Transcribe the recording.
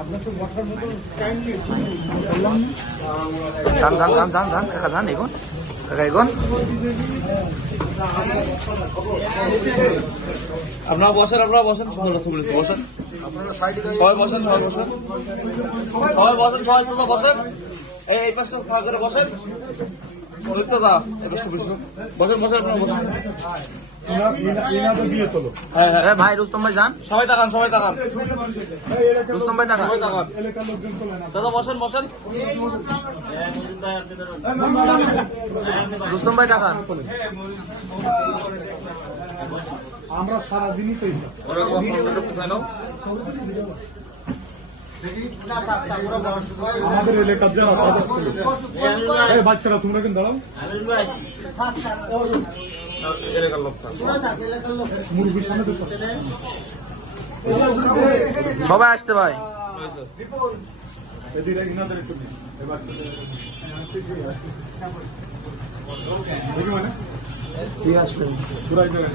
আপনার তো বসার মতো টাইম নেই। যান কাকা যান এগোন কাকা এগোন। আপনারা বসেন বসেন বসেন সবাই বসেন বসেন এই পাশটা ফাঁকা করে বসেন যা এই পাশটা বসেন আপনারা বসেন। হ্যাঁ ভাই রুস্তম ভাই যান, সবাই তাকান রুস্তম ভাই তাকান। দাদা বসেন রুস্তম ভাই তাকান। আমরা সারাদিনই তো আমাদের এলাকার যারা বাচ্চারা তোমরা কিন্তু দাঁড়াও মুরগির সামনে তো সবাই আসতে ভাই। এদিকে ইনাদের একটু মানে তুই আসবেন ঘুরাই যাবে